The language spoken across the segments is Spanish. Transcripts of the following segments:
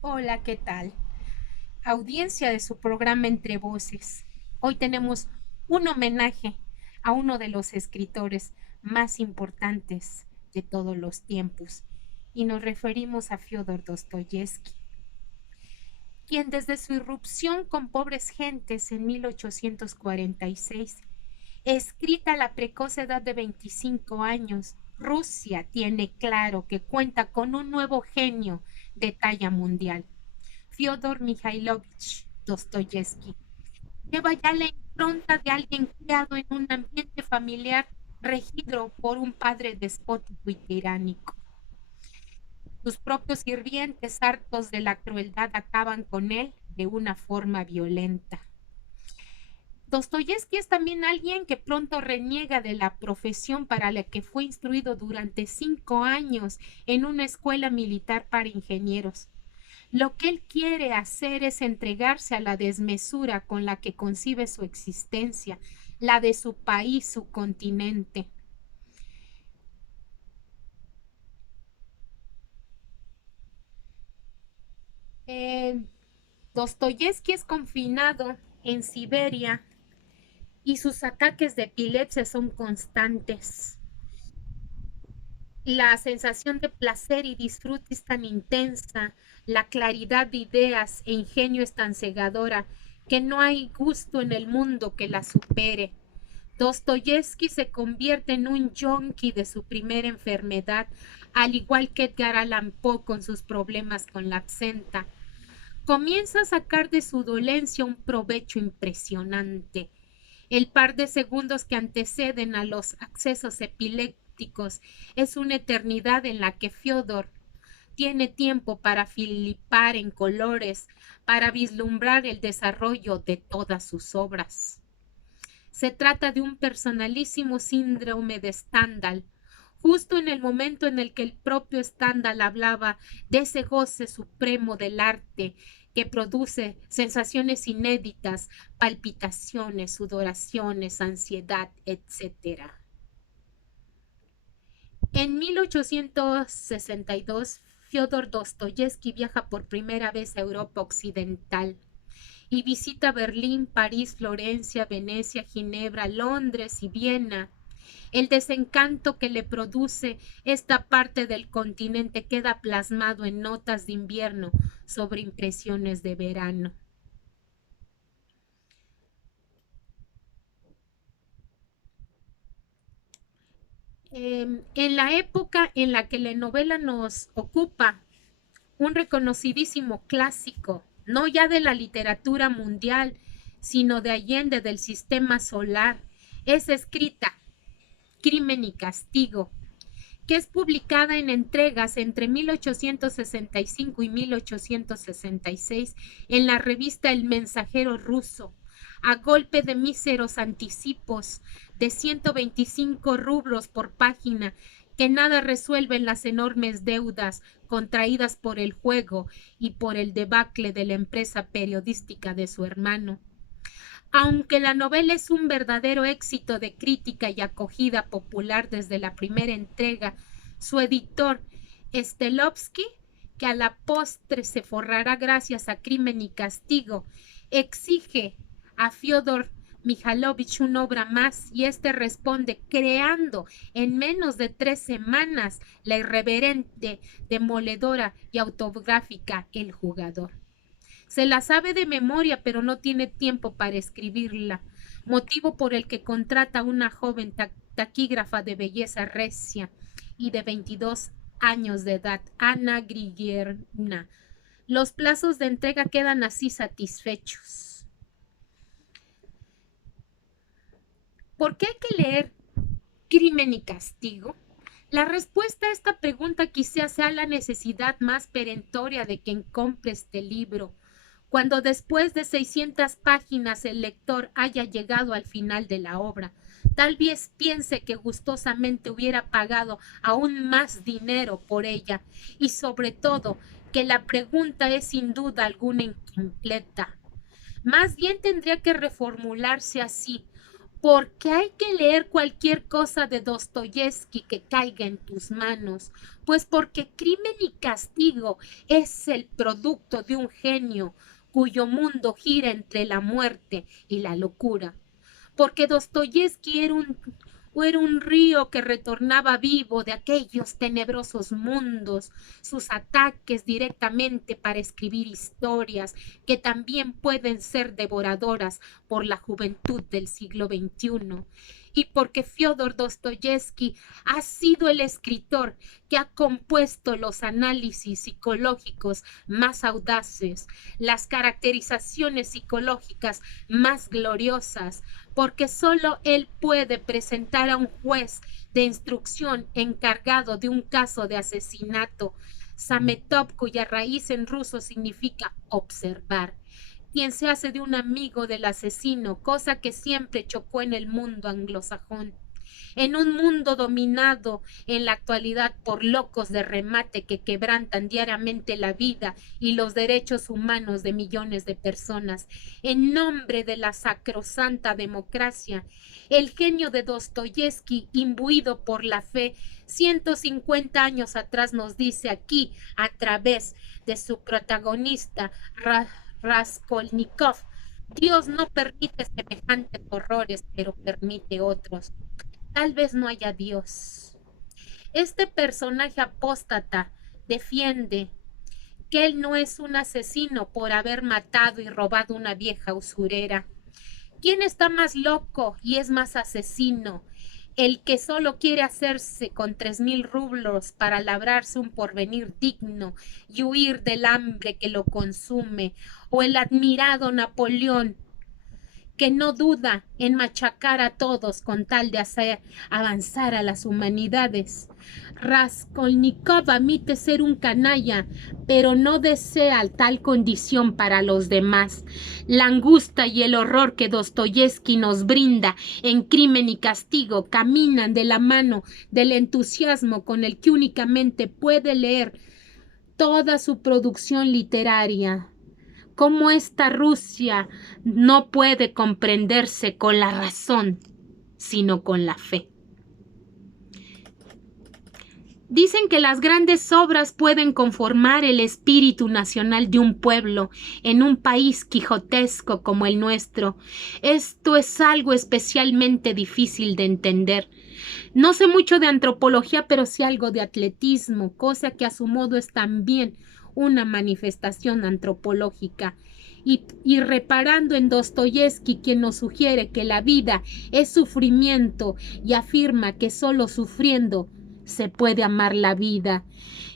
Hola, ¿qué tal? Audiencia de su programa Entre Voces. Hoy tenemos un homenaje a uno de los escritores más importantes de todos los tiempos y nos referimos a Fyodor Dostoyevsky, quien desde su irrupción con Pobres Gentes en 1846, escrita a la precoz edad de 25 años, Rusia tiene claro que cuenta con un nuevo genio de talla mundial. Fyodor Mikhailovich Dostoyevsky lleva ya la impronta de alguien criado en un ambiente familiar regido por un padre despótico y tiránico. Sus propios sirvientes, hartos de la crueldad, acaban con él de una forma violenta. Dostoyevsky es también alguien que pronto reniega de la profesión para la que fue instruido durante 5 años en una escuela militar para ingenieros. Lo que él quiere hacer es entregarse a la desmesura con la que concibe su existencia, la de su país, su continente. Eh, Dostoyevsky es confinado en Siberia y sus ataques de epilepsia son constantes. La sensación de placer y disfrute es tan intensa, la claridad de ideas e ingenio es tan cegadora, que no hay gusto en el mundo que la supere. Dostoyevsky se convierte en un yonki de su primera enfermedad, al igual que Edgar Allan Poe con sus problemas con la absenta. Comienza a sacar de su dolencia un provecho impresionante. El par de segundos que anteceden a los accesos epilépticos es una eternidad en la que Fyodor tiene tiempo para filipar en colores, para vislumbrar el desarrollo de todas sus obras. Se trata de un personalísimo síndrome de Stendhal, justo en el momento en el que el propio Stendhal hablaba de ese goce supremo del arte que produce sensaciones inéditas, palpitaciones, sudoraciones, ansiedad, etcétera. En 1862, Fyodor Dostoyevsky viaja por primera vez a Europa Occidental y visita Berlín, París, Florencia, Venecia, Ginebra, Londres y Viena. El desencanto que le produce esta parte del continente queda plasmado en notas de invierno sobre impresiones de verano. En la época en la que la novela nos ocupa, un reconocidísimo clásico, no ya de la literatura mundial, sino de Allende del sistema solar, es escrita Crimen y Castigo, que es publicada en entregas entre 1865 y 1866 en la revista El Mensajero Ruso, a golpe de míseros anticipos de 125 rublos por página que nada resuelven las enormes deudas contraídas por el juego y por el debacle de la empresa periodística de su hermano. Aunque la novela es un verdadero éxito de crítica y acogida popular desde la primera entrega, su editor Stelovsky, que a la postre se forrará gracias a Crimen y Castigo, exige a Fyodor Mikhailovich una obra más y este responde creando en menos de 3 semanas la irreverente, demoledora y autobiográfica El Jugador. Se la sabe de memoria, pero no tiene tiempo para escribirla, motivo por el que contrata a una joven taquígrafa de belleza recia y de 22 años de edad, Ana Grigierna. Los plazos de entrega quedan así satisfechos. ¿Por qué hay que leer Crimen y Castigo? La respuesta a esta pregunta quizás sea la necesidad más perentoria de quien compre este libro, cuando después de 600 páginas el lector haya llegado al final de la obra. Tal vez piense que gustosamente hubiera pagado aún más dinero por ella y sobre todo que la pregunta es sin duda alguna incompleta. Más bien tendría que reformularse así. porque hay que leer cualquier cosa de Dostoyevsky que caiga en tus manos, pues porque Crimen y Castigo es el producto de un genio cuyo mundo gira entre la muerte y la locura, porque Dostoyevsky era un río que retornaba vivo de aquellos tenebrosos mundos, sus ataques directamente para escribir historias que también pueden ser devoradoras por la juventud del siglo XXI. Y porque Fyodor Dostoyevsky ha sido el escritor que ha compuesto los análisis psicológicos más audaces, las caracterizaciones psicológicas más gloriosas, porque solo él puede presentar a un juez de instrucción encargado de un caso de asesinato, Sametov, cuya raíz en ruso significa observar, quien se hace de un amigo del asesino, cosa que siempre chocó en el mundo anglosajón. En un mundo dominado en la actualidad por locos de remate que quebrantan diariamente la vida y los derechos humanos de millones de personas, en nombre de la sacrosanta democracia, el genio de Dostoyevsky, imbuido por la fe, 150 años atrás nos dice aquí, a través de su protagonista, Raskolnikov: Dios no permite semejantes horrores, pero permite otros. Tal vez no haya Dios. Este personaje apóstata defiende que él no es un asesino por haber matado y robado una vieja usurera. ¿Quién está más loco y es más asesino? ¿El que solo quiere hacerse con 3,000 rublos para labrarse un porvenir digno y huir del hambre que lo consume? ¿O el admirado Napoleón, que no duda en machacar a todos con tal de hacer avanzar a las humanidades? Raskolnikov admite ser un canalla, pero no desea tal condición para los demás. La angustia y el horror que Dostoyevsky nos brinda en Crimen y Castigo caminan de la mano del entusiasmo con el que únicamente puede leer toda su producción literaria. Cómo esta Rusia no puede comprenderse con la razón, sino con la fe. Dicen que las grandes obras pueden conformar el espíritu nacional de un pueblo en un país quijotesco como el nuestro. Esto es algo especialmente difícil de entender. No sé mucho de antropología, pero sí algo de atletismo, cosa que a su modo es también una manifestación antropológica. Y reparando en Dostoyevsky, quien nos sugiere que la vida es sufrimiento y afirma que solo sufriendo se puede amar la vida.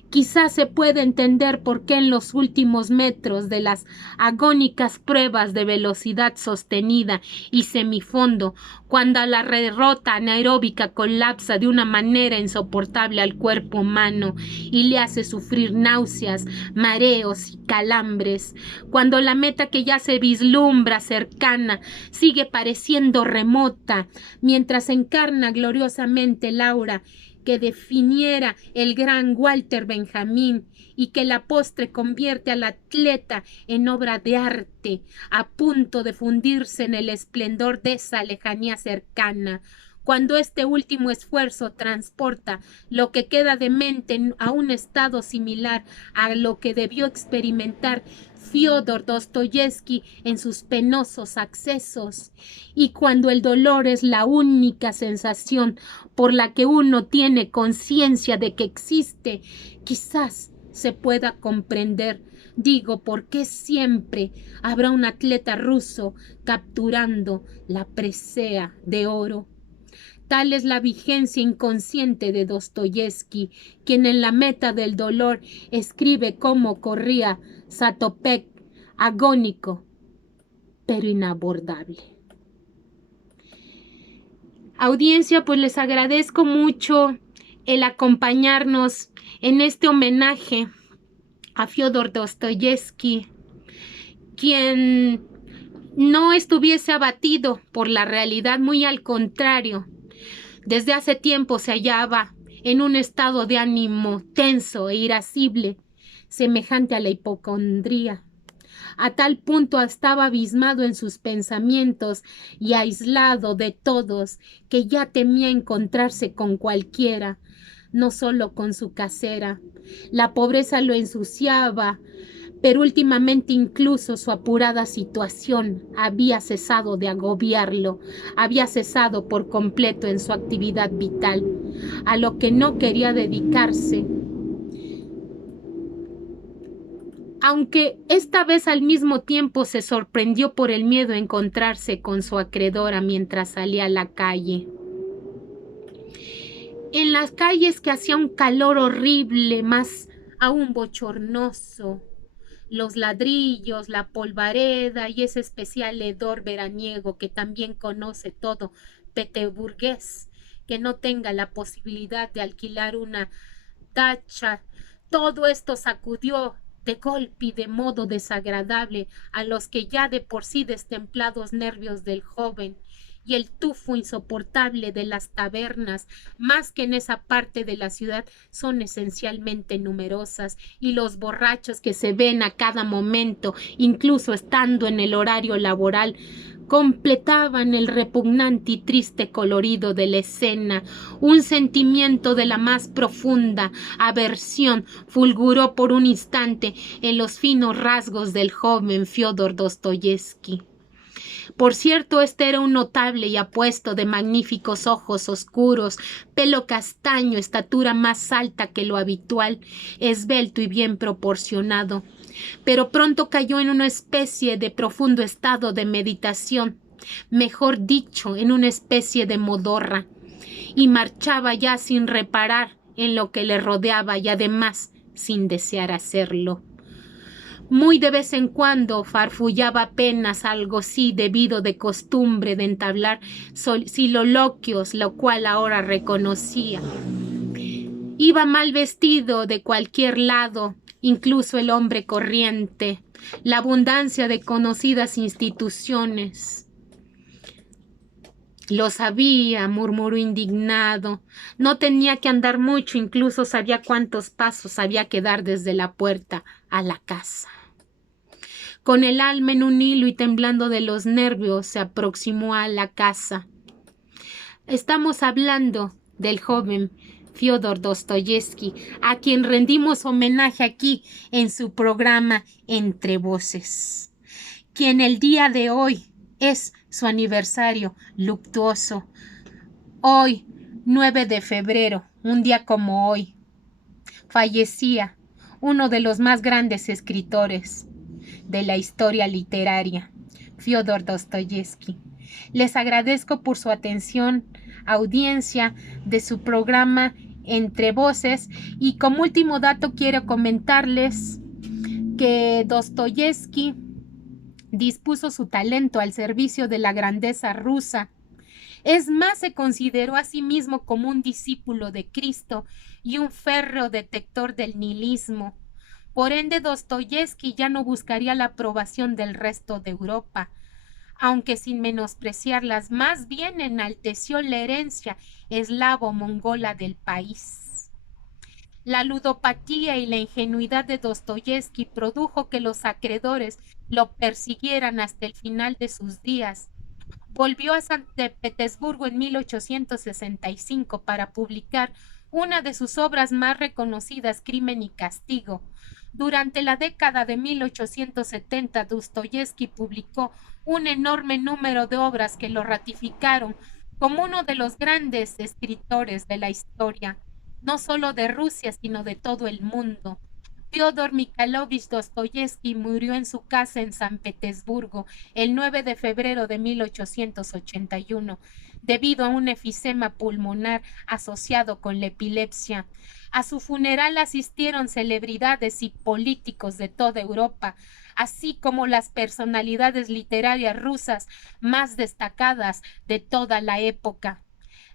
Quizás se puede entender por qué en los últimos metros de las agónicas pruebas de velocidad sostenida y semifondo, cuando la derrota anaeróbica colapsa de una manera insoportable al cuerpo humano y le hace sufrir náuseas, mareos y calambres, cuando la meta que ya se vislumbra cercana sigue pareciendo remota, mientras encarna gloriosamente el aura que definiera el gran Walter Benjamin y que la postre convierte al atleta en obra de arte, a punto de fundirse en el esplendor de esa lejanía cercana, cuando este último esfuerzo transporta lo que queda de mente a un estado similar a lo que debió experimentar Fyodor Dostoyevsky en sus penosos accesos, y cuando el dolor es la única sensación por la que uno tiene conciencia de que existe, quizás se pueda comprender, digo, por qué siempre habrá un atleta ruso capturando la presea de oro. Tal es la vigencia inconsciente de Dostoyevsky, quien en la meta del dolor escribe cómo corría Zatopek, agónico, pero inabordable. Audiencia, pues les agradezco mucho el acompañarnos en este homenaje a Fyodor Dostoyevsky, quien no estuviese abatido por la realidad, muy al contrario. Desde hace tiempo se hallaba en un estado de ánimo tenso e irascible, semejante a la hipocondría. A tal punto estaba abismado en sus pensamientos y aislado de todos, que ya temía encontrarse con cualquiera, no solo con su casera. La pobreza lo ensuciaba, pero últimamente incluso su apurada situación había cesado de agobiarlo, había cesado por completo en su actividad vital, a lo que no quería dedicarse. Aunque esta vez al mismo tiempo se sorprendió por el miedo a encontrarse con su acreedora mientras salía a la calle. En las calles que hacía un calor horrible, más aún bochornoso, los ladrillos, la polvareda y ese especial hedor veraniego que también conoce todo peteburgués que no tenga la posibilidad de alquilar una dacha. Todo esto sacudió de golpe y de modo desagradable a los que ya de por sí destemplados nervios del joven, y el tufo insoportable de las tabernas, más que en esa parte de la ciudad, son esencialmente numerosas, y los borrachos que se ven a cada momento, incluso estando en el horario laboral, completaban el repugnante y triste colorido de la escena. Un sentimiento de la más profunda aversión fulguró por un instante en los finos rasgos del joven Fiódor Dostoyevski. Por cierto, este era un notable y apuesto, de magníficos ojos oscuros, pelo castaño, estatura más alta que lo habitual, esbelto y bien proporcionado. Pero pronto cayó en una especie de profundo estado de meditación, mejor dicho, en una especie de modorra, y marchaba ya sin reparar en lo que le rodeaba y además sin desear hacerlo. Muy de vez en cuando farfullaba apenas algo así debido de costumbre de entablar soliloquios, lo cual ahora reconocía. Iba mal vestido de cualquier lado, incluso el hombre corriente, la abundancia de conocidas instituciones. Lo sabía, murmuró indignado. No tenía que andar mucho, incluso sabía cuántos pasos había que dar desde la puerta a la casa. Con el alma en un hilo y temblando de los nervios, se aproximó a la casa. Estamos hablando del joven Fiódor Dostoyevski, a quien rendimos homenaje aquí en su programa Entre Voces, quien el día de hoy es su aniversario luctuoso. Hoy, 9 de febrero, un día como hoy, fallecía uno de los más grandes escritores de la historia literaria, Fiódor Dostoyevski. Les agradezco por su atención, audiencia de su programa Entre Voces, y como último dato quiero comentarles que Dostoyevski dispuso su talento al servicio de la grandeza rusa. Es más, se consideró a sí mismo como un discípulo de Cristo y un férreo detector del nihilismo. Por ende, Dostoyevski ya no buscaría la aprobación del resto de Europa, aunque sin menospreciarlas, más bien enalteció la herencia eslavo-mongola del país. La ludopatía y la ingenuidad de Dostoyevski produjo que los acreedores lo persiguieran hasta el final de sus días. Volvió a San Petersburgo en 1865 para publicar una de sus obras más reconocidas, Crimen y Castigo. Durante la década de 1870, Dostoyevski publicó un enorme número de obras que lo ratificaron como uno de los grandes escritores de la historia, no solo de Rusia, sino de todo el mundo. Fyodor Mikhailovich Dostoyevski murió en su casa en San Petersburgo el 9 de febrero de 1881 debido a un efisema pulmonar asociado con la epilepsia. A su funeral asistieron celebridades y políticos de toda Europa, así como las personalidades literarias rusas más destacadas de toda la época.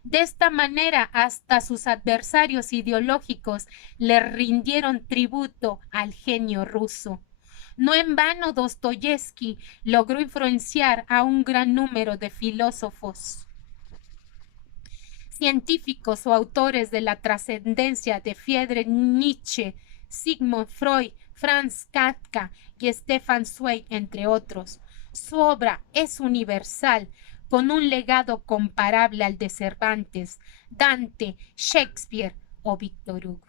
De esta manera, hasta sus adversarios ideológicos le rindieron tributo al genio ruso. No en vano, Dostoyevski logró influenciar a un gran número de filósofos, científicos o autores de la trascendencia de Friedrich Nietzsche, Sigmund Freud, Franz Kafka y Stefan Zweig, entre otros. Su obra es universal, con un legado comparable al de Cervantes, Dante, Shakespeare o Víctor Hugo.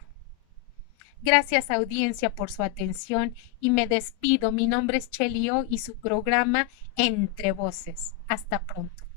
Gracias, audiencia, por su atención y me despido. Mi nombre es Chelio y su programa Entre Voces. Hasta pronto.